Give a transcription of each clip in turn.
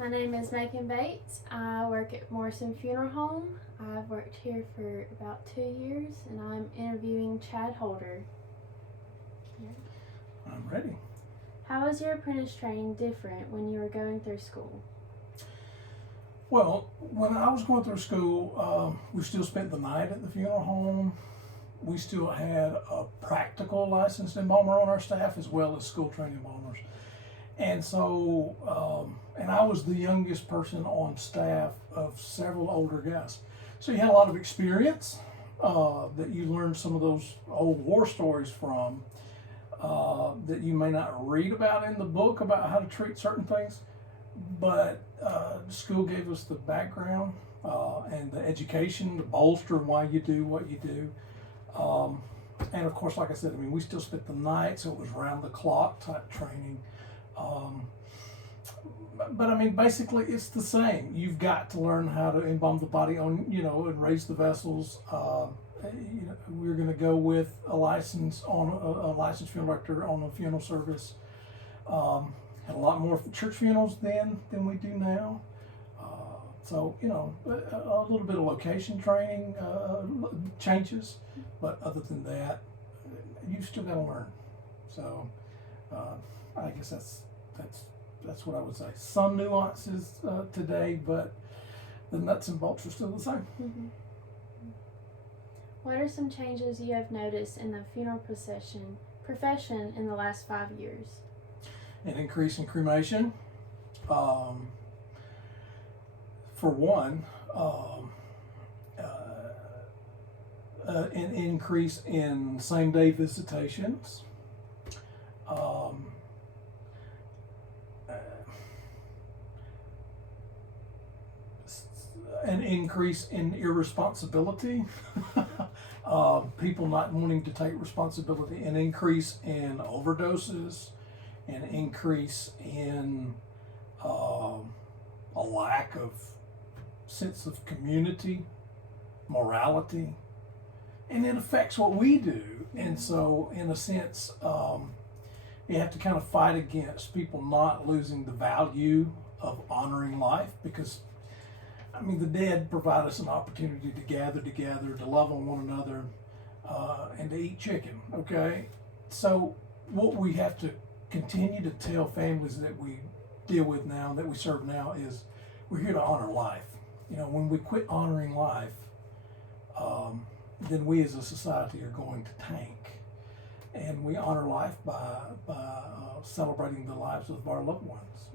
My name is Megan Bates. I work at Morrison Funeral Home. I've worked here for about 2 years, and I'm interviewing Chad Holder. I'm ready. How was your apprentice training different when you were going through school? Well, when I was going through school, we still spent the night at the funeral home. We still had a practical licensed embalmer on our staff as well as school trained embalmers. And so, and I was the youngest person on staff of several older guys. So you had a lot of experience that you learned some of those old war stories from that you may not read about in the book about how to treat certain things. But school gave us the background and the education to bolster why you do what you do. And of course, like I said, I mean, we still spent the night, so it was round the clock type training. But I mean, basically, it's the same. You've got to learn how to embalm the body on, and raise the vessels. We're going to go with a licensed licensed funeral director on a funeral service. Had a lot more church funerals then than we do now. So, a little bit of location training changes, but other than that, you've still got to learn. So, I guess that's what I would say. Some nuances today, but the nuts and bolts are still the same. Mm-hmm. What are some changes you have noticed in the funeral profession in the last 5 years? An increase in cremation. For one, an increase in same-day visitations. An increase in irresponsibility, people not wanting to take responsibility, an increase in overdoses, an increase in a lack of sense of community, morality, and it affects what we do. And so, in a sense, you have to kind of fight against people not losing the value of honoring life, because I mean, the dead provide us an opportunity to gather together, to love on one another, and to eat chicken, okay? So what we have to continue to tell families that we deal with now, that we serve now, is we're here to honor life. When we quit honoring life, then we as a society are going to tank. And we honor life by celebrating the lives of our loved ones.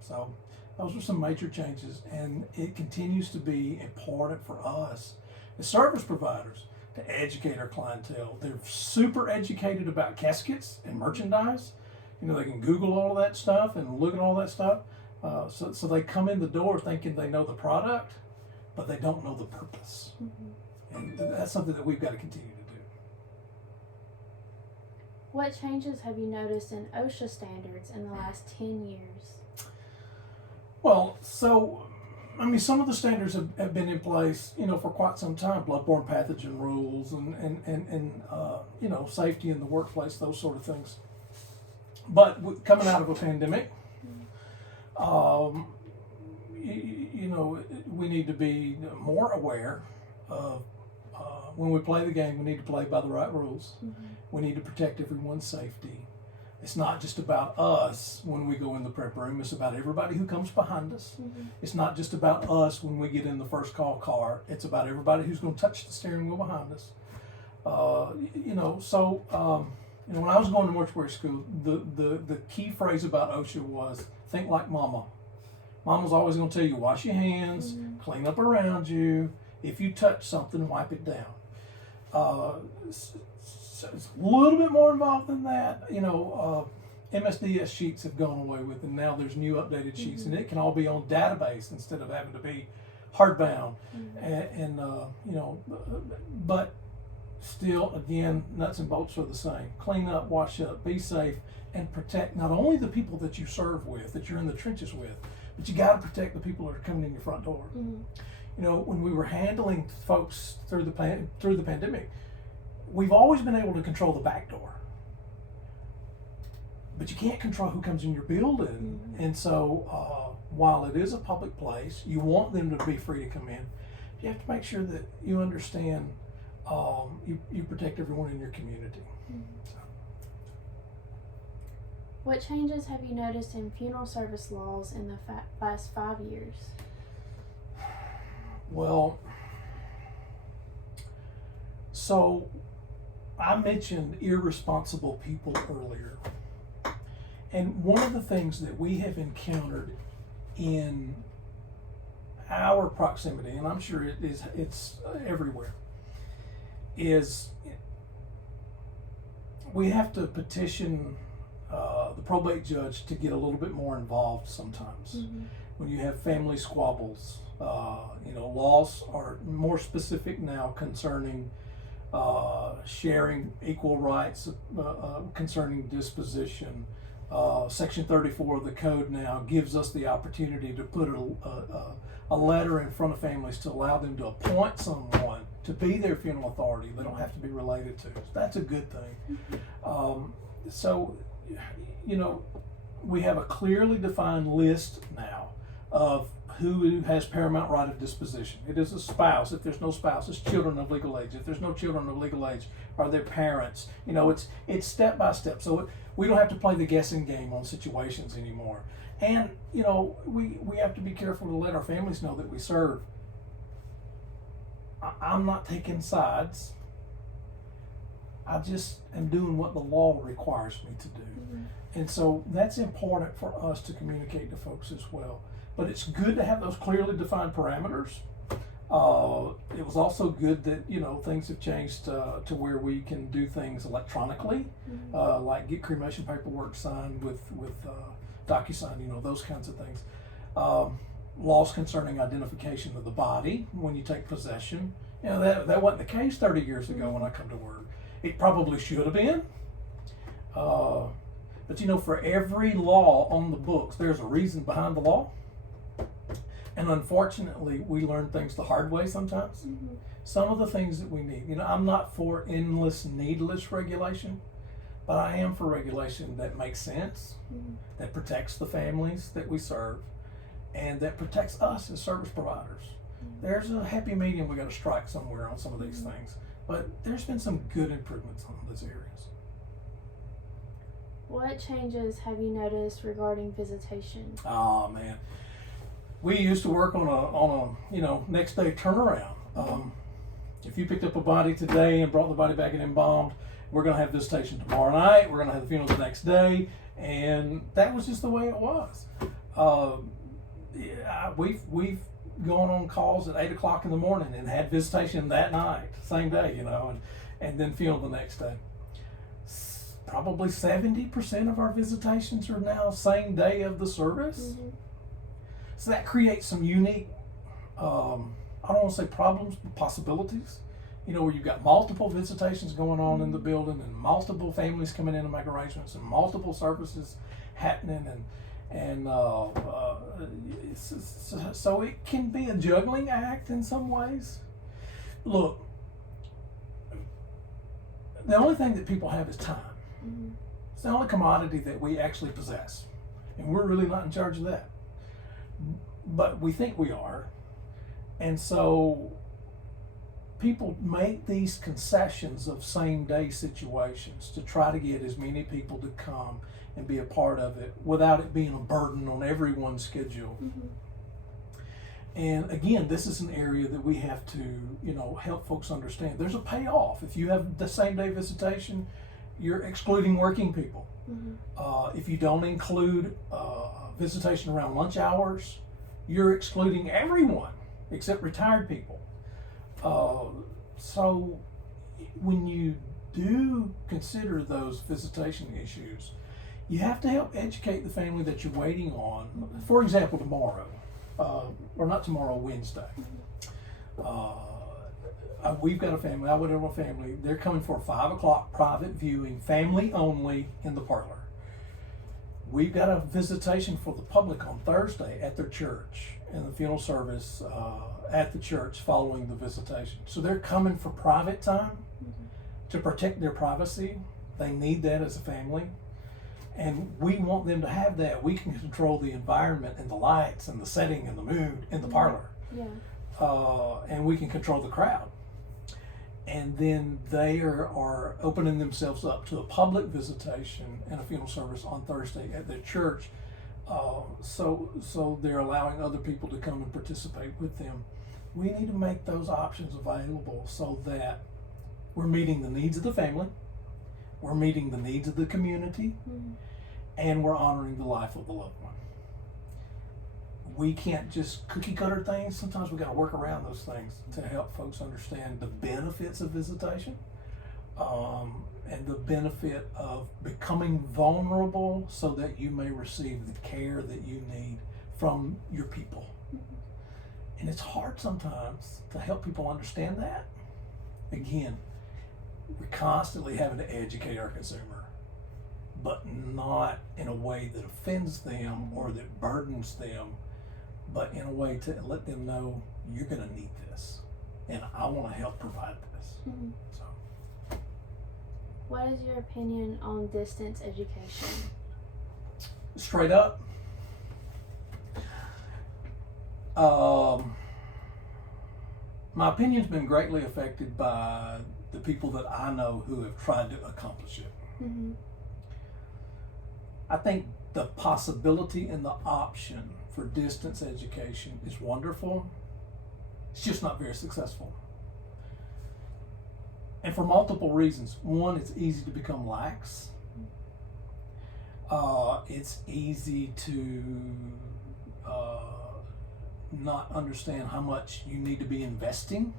So those are some major changes, and it continues to be important for us as service providers to educate our clientele. They're super educated about caskets and merchandise. They can Google all of that stuff and look at all that stuff. So they come in the door thinking they know the product, but they don't know the purpose. Mm-hmm. And that's something that we've got to continue to do. What changes have you noticed in OSHA standards in the last 10 years? Well, so, I mean, some of the standards have been in place, for quite some time. Bloodborne pathogen rules and safety in the workplace, those sort of things. But coming out of a pandemic, we need to be more aware of when we play the game, we need to play by the right rules. Mm-hmm. We need to protect everyone's safety. It's not just about us when we go in the prep room. It's about everybody who comes behind us. Mm-hmm. It's not just about us when we get in the first call car. It's about everybody who's going to touch the steering wheel behind us. When I was going to mortuary school, the key phrase about OSHA was, think like mama. Mama's always going to tell you, wash your hands, mm-hmm. clean up around you. If you touch something, wipe it down. So it's a little bit more involved than that. MSDS sheets have gone away with, and now there's new updated sheets, mm-hmm. and it can all be on database instead of having to be hardbound. Mm-hmm. But still, again, nuts and bolts are the same. Clean up, wash up, be safe, and protect not only the people that you serve with, that you're in the trenches with, but you got to protect the people that are coming in your front door. Mm-hmm. When we were handling folks through the pandemic, we've always been able to control the back door. but you can't control who comes in your building. And so while it is a public place, you want them to be free to come in. You have to make sure that you understand you protect everyone in your community. So. What changes have you noticed in funeral service laws in the last 5 years? Well, so I mentioned irresponsible people earlier. And one of the things that we have encountered in our proximity, and I'm sure it's everywhere, is we have to petition the probate judge to get a little bit more involved sometimes. When you have family squabbles, laws are more specific now concerning sharing equal rights concerning disposition. Section 34 of the code now gives us the opportunity to put a letter in front of families to allow them to appoint someone to be their funeral authority. They don't have to be related to. That's a good thing. So, we have a clearly defined list now of who has paramount right of disposition. It is a spouse. If there's no spouse, it's children of legal age. If there's no children of legal age, are their parents. It's step by step. So we don't have to play the guessing game on situations anymore. And we have to be careful to let our families know that we serve. I'm not taking sides. I just am doing what the law requires me to do. And so that's important for us to communicate to folks as well. But it's good to have those clearly defined parameters. It was also good that things have changed to where we can do things electronically, like get cremation paperwork signed with DocuSign, those kinds of things. Laws concerning identification of the body when you take possession. That wasn't the case 30 years ago when I come to work. It probably should have been. But for every law on the books, there's a reason behind the law. And unfortunately, we learn things the hard way sometimes. Some of the things that we need. I'm not for endless, needless regulation, but I am for regulation that makes sense, that protects the families that we serve, and that protects us as service providers. There's a happy medium we got to strike somewhere on some of these things. But there's been some good improvements on those areas. What changes have you noticed regarding visitation? Oh man, we used to work on a next day turnaround. If you picked up a body today and brought the body back and embalmed, we're going to have visitation tomorrow night. We're going to have the funeral the next day, and that was just the way it was. We've gone on calls at 8 o'clock in the morning and had visitation that night, same day, and then funeral the next day. Probably 70% of our visitations are now same day of the service. So that creates some unique, I don't want to say problems, but possibilities. Where you've got multiple visitations going on in the building and multiple families coming in to make arrangements and multiple services happening and so it can be a juggling act in some ways. Look, the only thing that people have is time. It's the only commodity that we actually possess, and we're really not in charge of that. But we think we are, and so people make these concessions of same-day situations to try to get as many people to come and be a part of it without it being a burden on everyone's schedule. And again, this is an area that we have to, help folks understand. There's a payoff. If you have the same-day visitation, you're excluding working people. If you don't include visitation around lunch hours, you're excluding everyone except retired people. So when you do consider those visitation issues, you have to help educate the family that you're waiting on. For example, tomorrow, or not tomorrow, Wednesday. We've got a family, I would have a family, they're coming for a 5 o'clock private viewing, family only, in the parlor. We've got a visitation for the public on Thursday at their church, and the funeral service at the church following the visitation. So they're coming for private time to protect their privacy. They need that as a family. And we want them to have that. We can control the environment and the lights and the setting and the mood in the parlor. Yeah. And we can control the crowd. And then they are opening themselves up to a public visitation and a funeral service on Thursday at their church. So they're allowing other people to come and participate with them. We need to make those options available so that we're meeting the needs of the family, we're meeting the needs of the community, and we're honoring the life of the loved one. We can't just cookie cutter things. Sometimes we got to work around those things to help folks understand the benefits of visitation, and the benefit of becoming vulnerable so that you may receive the care that you need from your people. And it's hard sometimes to help people understand that. Again, we're constantly having to educate our consumer, but not in a way that offends them or that burdens them, but in a way to let them know you're going to need this, and I want to help provide this. So, what is your opinion on distance education? Straight up, my opinion's been greatly affected by the people that I know who have tried to accomplish it. I think the possibility and the option for distance education is wonderful. It's just not very successful. And for multiple reasons. One, it's easy to become lax. It's easy to not understand how much you need to be investing.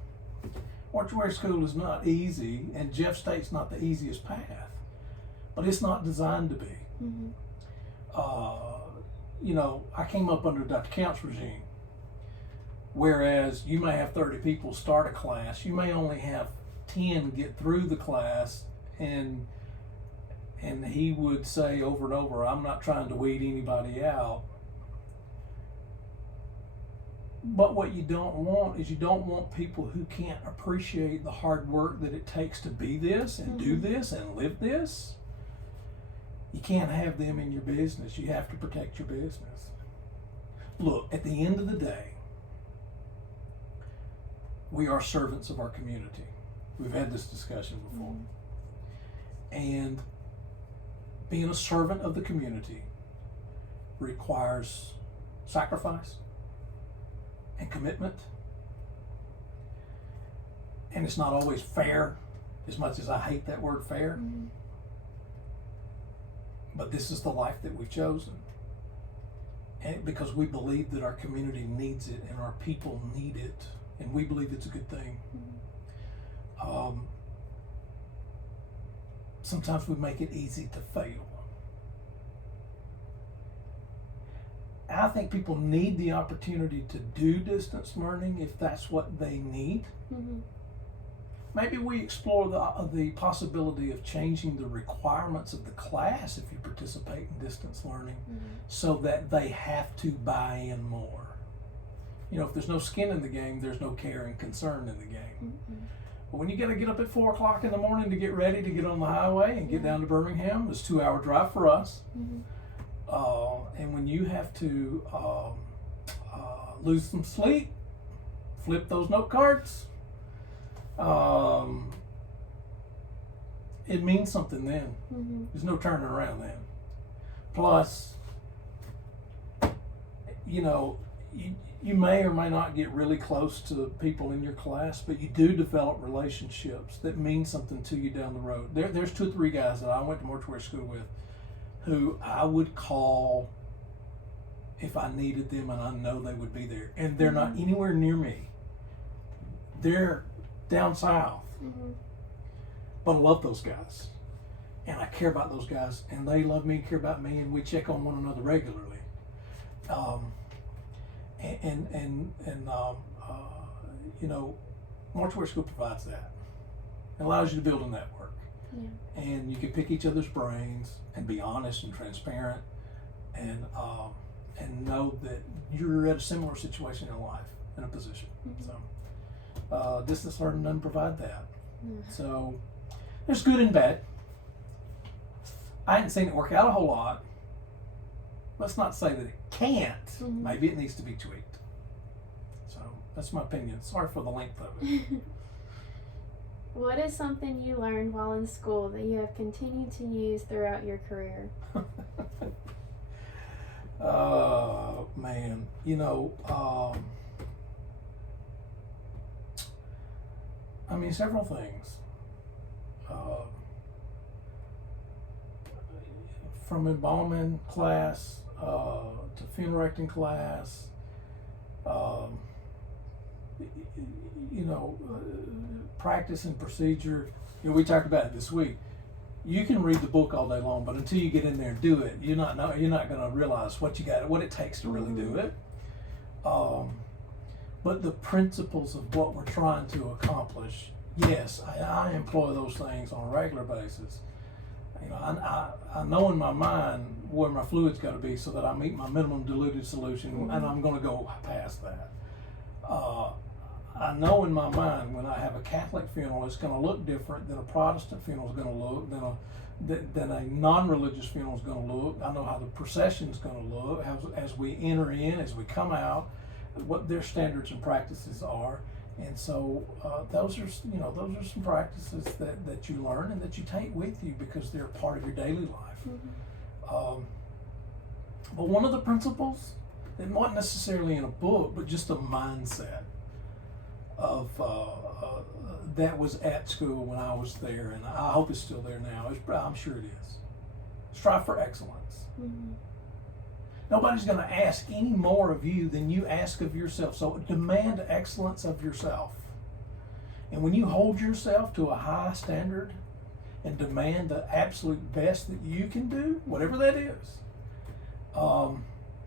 Mortuary school is not easy, and Jeff State's not the easiest path, but it's not designed to be. I came up under Dr. Count's regime, whereas you may have 30 people start a class, you may only have 10 get through the class, and he would say over and over, I'm not trying to weed anybody out. But what you don't want is you don't want people who can't appreciate the hard work that it takes to be this and do this and live this. You can't have them in your business. You have to protect your business. Look, at the end of the day, we are servants of our community. We've had this discussion before. And being a servant of the community requires sacrifice and commitment. And it's not always fair, as much as I hate that word fair. But this is the life that we've chosen. And because we believe that our community needs it and our people need it, and we believe it's a good thing. Sometimes we make it easy to fail. I think people need the opportunity to do distance learning if that's what they need. Maybe we explore the possibility of changing the requirements of the class if you participate in distance learning, so that they have to buy in more. If there's no skin in the game, there's no care and concern in the game. But when you got to get up at 4 o'clock in the morning to get ready to get on the highway and get down to Birmingham, it's a 2-hour drive for us. And when you have to lose some sleep, flip those note cards, it means something then. There's no turning around then. Plus, you may or may not get really close to people in your class, but you do develop relationships that mean something to you down the road. There's 2 or 3 guys that I went to mortuary school with who I would call if I needed them, and I know they would be there. And they're not anywhere near me. They're down south. But I love those guys. And I care about those guys, and they love me and care about me, and we check on one another regularly. Mortuary school provides that. It allows you to build a network. And you can pick each other's brains and be honest and transparent, and know that you're at a similar situation in life, in a position. So distance learning doesn't provide that. So there's good and bad. I hadn't seen it work out a whole lot. Let's not say that it can't. Mm-hmm. Maybe it needs to be tweaked. So that's my opinion. Sorry for the length of it. What is something you learned while in school that you have continued to use throughout your career? Man, I mean, several things. From embalming class to funeral directing class, practice and procedure. We talked about it this week. You can read the book all day long, but until you get in there and do it, you're not going to realize what it takes to really do it. But the principles of what we're trying to accomplish, yes, I employ those things on a regular basis. I know in my mind where my fluid's got to be so that I meet my minimum diluted solution, and I'm going to go past that. I know in my mind when I have a Catholic funeral, it's going to look different than a Protestant funeral is going to look, than a non-religious funeral is going to look. I know how the procession is going to look as we enter in, as we come out, what their standards and practices are. And so those are some practices that you learn and that you take with you because they're part of your daily life. Mm-hmm. But one of the principles, it wasn't necessarily in a book, but just a mindset of that was at school when I was there, and I hope it's still there now. I'm sure it is. Strive for excellence. Mm-hmm. Nobody's going to ask any more of you than you ask of yourself. So demand excellence of yourself. And when you hold yourself to a high standard and demand the absolute best that you can do, whatever that is,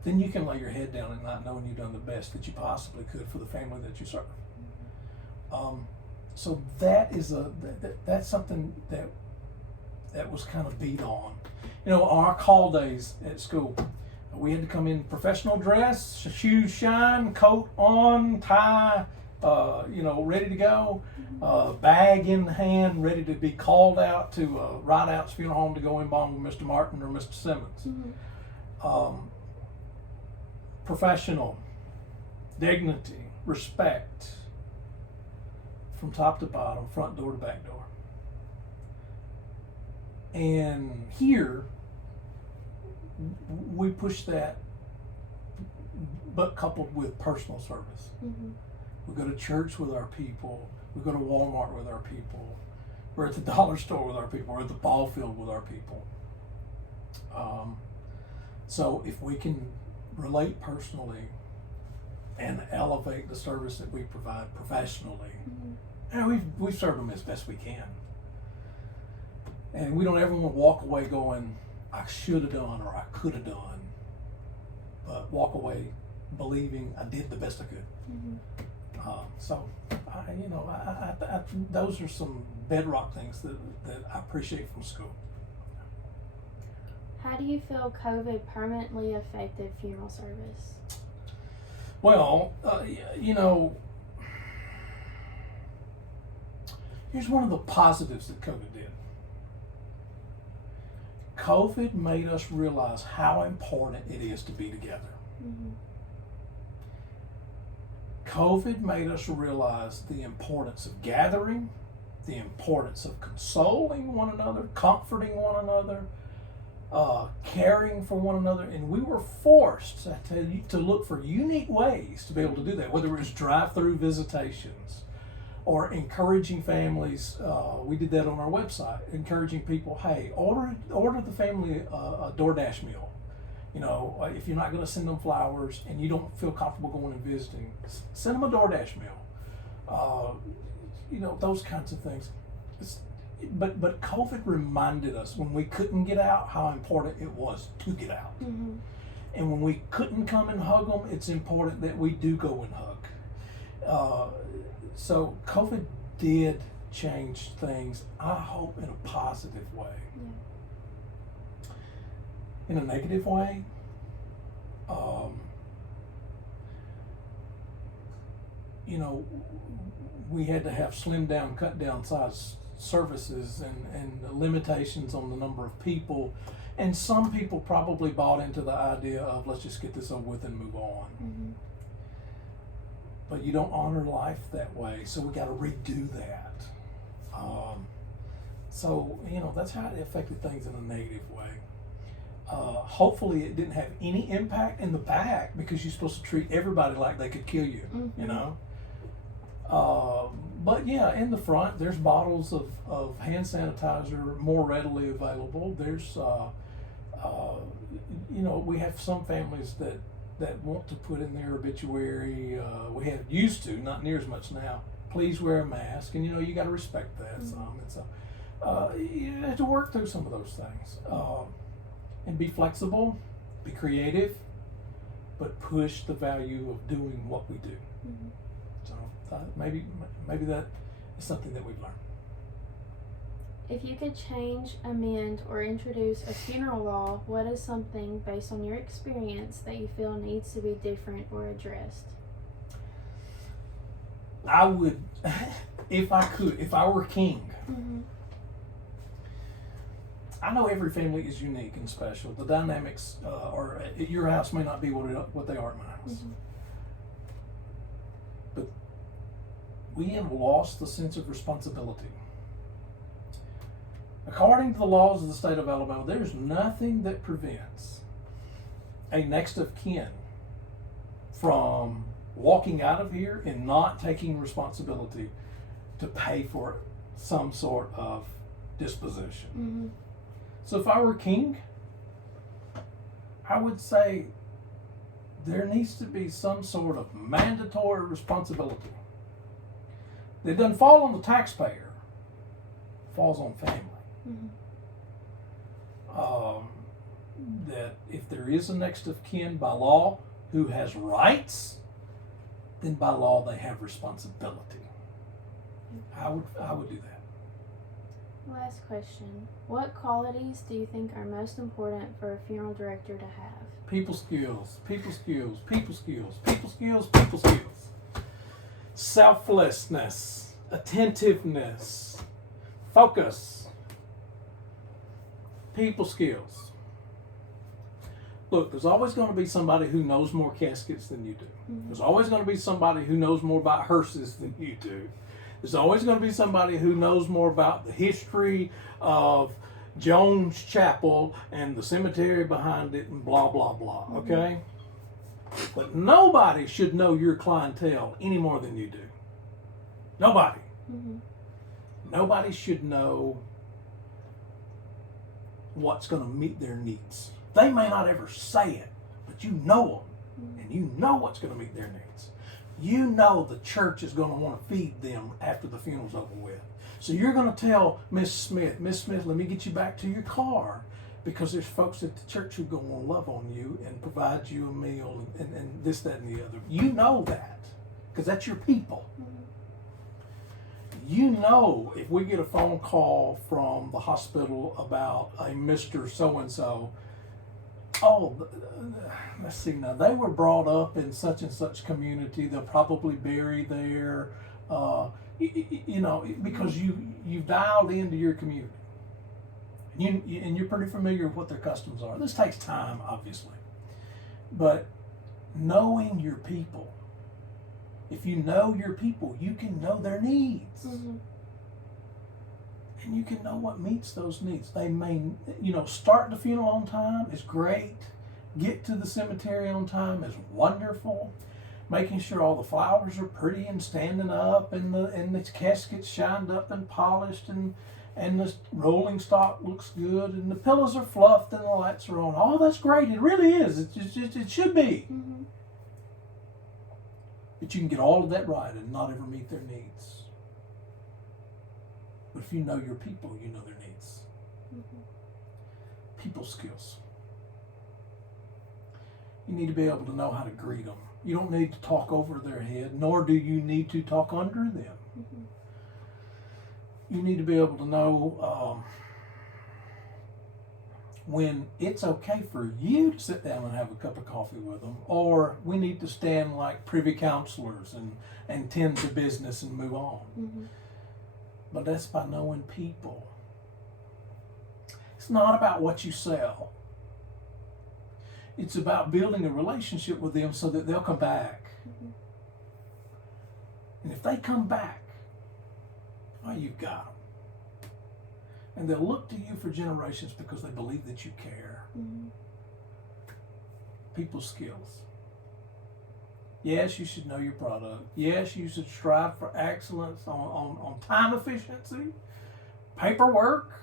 then you can lay your head down at night knowing you've done the best that you possibly could for the family that you serve. So that's something that was kind of beat on. On our call days at school, we had to come in professional dress, shoes shine, coat on, tie, ready to go, bag in hand, ready to be called out to Ride Out's funeral home to go embalm with Mr. Martin or Mr. Simmons. Mm-hmm. Professional, dignity, respect, from top to bottom, front door to back door. And here, we push that, but coupled with personal service. Mm-hmm. We go to church with our people. We go to Walmart with our people. We're at the dollar store with our people. We're at the ball field with our people. So if we can relate personally and elevate the service that we provide professionally, we've served them as best we can. And we don't ever want to walk away going, I should have done or I could have done, but walk away believing I did the best I could. Mm-hmm. Those are some bedrock things that I appreciate from school. How do you feel COVID permanently affected funeral service? Well, here's one of the positives that COVID did. COVID made us realize how important it is to be together. Mm-hmm. COVID made us realize the importance of gathering, the importance of consoling one another, comforting one another, caring for one another, and we were forced, I tell you, to look for unique ways to be able to do that, whether it was drive-through visitations or encouraging families. We did that on our website, encouraging people, hey, order the family a DoorDash meal. If you're not going to send them flowers and you don't feel comfortable going and visiting, send them a DoorDash meal. Those kinds of things. But COVID reminded us when we couldn't get out how important it was to get out. Mm-hmm. And when we couldn't come and hug them, it's important that we do go and hug. So COVID did change things, I hope, in a positive way. Yeah. In a negative way, we had to have slimmed down, cut down size services and limitations on the number of people. And some people probably bought into the idea of let's just get this over with and move on. Mm-hmm. But you don't honor life that way, so we got to redo that. So, that's how it affected things in a negative way. Hopefully it didn't have any impact in the back because you're supposed to treat everybody like they could kill you, Mm-hmm. But yeah, in the front, there's bottles of hand sanitizer more readily available. There's, we have some families that want to put in their obituary. We have used to, not near as much now. Please wear a mask, and you got to respect that some. And so you have to work through some of those things, and be flexible, be creative, but push the value of doing what we do. Mm-hmm. So maybe that is something that we've learned. If you could change, amend, or introduce a funeral law, what is something based on your experience that you feel needs to be different or addressed? I would, if I were king. Mm-hmm. I know every family is unique and special. The dynamics or at your house may not be what they are at my house. Mm-hmm. But we have lost the sense of responsibility. According to the laws of the state of Alabama, there's nothing that prevents a next of kin from walking out of here and not taking responsibility to pay for some sort of disposition. Mm-hmm. So if I were king, I would say there needs to be some sort of mandatory responsibility. It doesn't fall on the taxpayer, it falls on family. Mm-hmm. That if there is a next of kin by law who has rights, then by law they have responsibility. I would do that. Last question. What qualities do you think are most important for a funeral director to have? People skills, people skills, people skills, people skills, people skills. Selflessness, attentiveness, focus, people skills. Look, there's always going to be somebody who knows more caskets than you do. Mm-hmm. There's always going to be somebody who knows more about hearses than you do. There's always going to be somebody who knows more about the history of Jones Chapel and the cemetery behind it and blah, blah, blah, okay? But nobody should know your clientele any more than you do. Nobody. Mm-hmm. Nobody should know what's going to meet their needs. They may not ever say it, but you know them, and you know what's going to meet their needs. You know the church is going to want to feed them after the funeral's over with. So you're going to tell Miss Smith, let me get you back to your car, because there's folks at the church who are going to want to love on you and provide you a meal and this, that, and the other. You know that, because that's your people. Mm-hmm. You know, if we get a phone call from the hospital about a Mr. So-and-so, let's see now, they were brought up in such and such community, they'll probably bury there, because you've dialed into your community. And you're pretty familiar with what their customs are. This takes time, obviously. But knowing your people, if you know your people, you can know their needs. Mm-hmm. And you can know what meets those needs. They may, start the funeral on time is great. Get to the cemetery on time is wonderful. Making sure all the flowers are pretty and standing up, and the casket's shined up and polished, and the rolling stock looks good, and the pillows are fluffed, and the lights are on. Oh, that's great. It really is. It should be. Mm-hmm. But you can get all of that right and not ever meet their needs. But if you know your people, you know their needs. Mm-hmm. People skills. You need to be able to know how to greet them. You don't need to talk over their head, nor do you need to talk under them. Mm-hmm. You need to be able to know when it's okay for you to sit down and have a cup of coffee with them, or we need to stand like privy counselors and tend to business and move on. Mm-hmm. but that's by knowing people. It's not about what you sell. It's about building a relationship with them so that they'll come back. Mm-hmm. And if they come back, well, you've got them. And they'll look to you for generations because they believe that you care. Mm-hmm. People skills. Yes, you should know your product. Yes, you should strive for excellence on time efficiency, paperwork.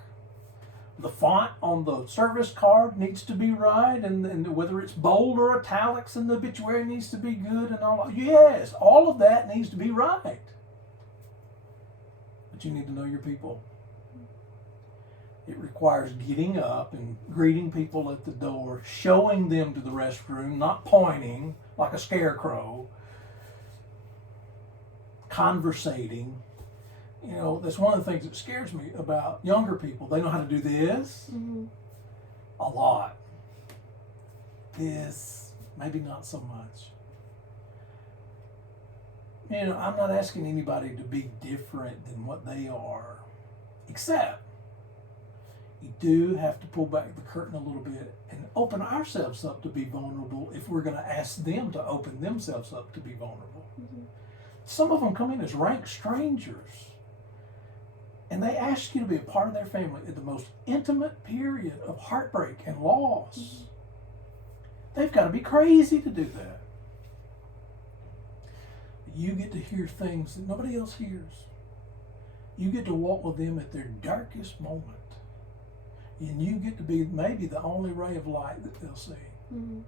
The font on the service card needs to be right, and whether it's bold or italics and the obituary needs to be good and all. Yes, all of that needs to be right. But you need to know your people. It requires getting up and greeting people at the door, showing them to the restroom, not pointing like a scarecrow, conversating. You know, that's one of the things that scares me about younger people. They know how to do this Mm-hmm. a lot. This, maybe not so much. You know, I'm not asking anybody to be different than what they are, except you do have to pull back the curtain a little bit and open ourselves up to be vulnerable if we're going to ask them to open themselves up to be vulnerable. Mm-hmm. Some of them come in as rank strangers, and they ask you to be a part of their family at the most intimate period of heartbreak and loss. Mm-hmm. They've got to be crazy to do that. You get to hear things that nobody else hears. You get to walk with them at their darkest moment. And you get to be maybe the only ray of light that they'll see. Mm-hmm.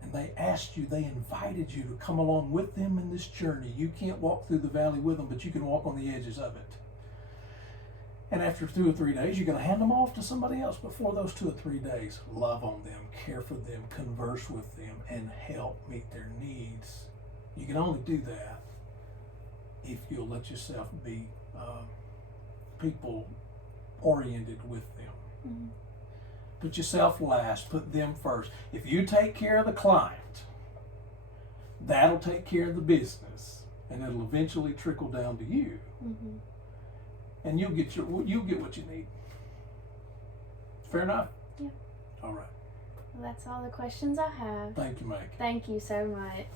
And they asked you, they invited you to come along with them in this journey. You can't walk through the valley with them, but you can walk on the edges of it. And after 2 or 3 days, you're going to hand them off to somebody else. But for those 2 or 3 days, love on them, care for them, converse with them, and help meet their needs. You can only do that if you'll let yourself be people oriented with them. Mm-hmm. Put yourself last, put them first. If you take care of the client, that'll take care of the business, and it'll eventually trickle down to you. Mm-hmm. And you'll get what you need. Fair enough? Yeah. All right. Well, that's all the questions I have. Thank you, Meg. Thank you so much.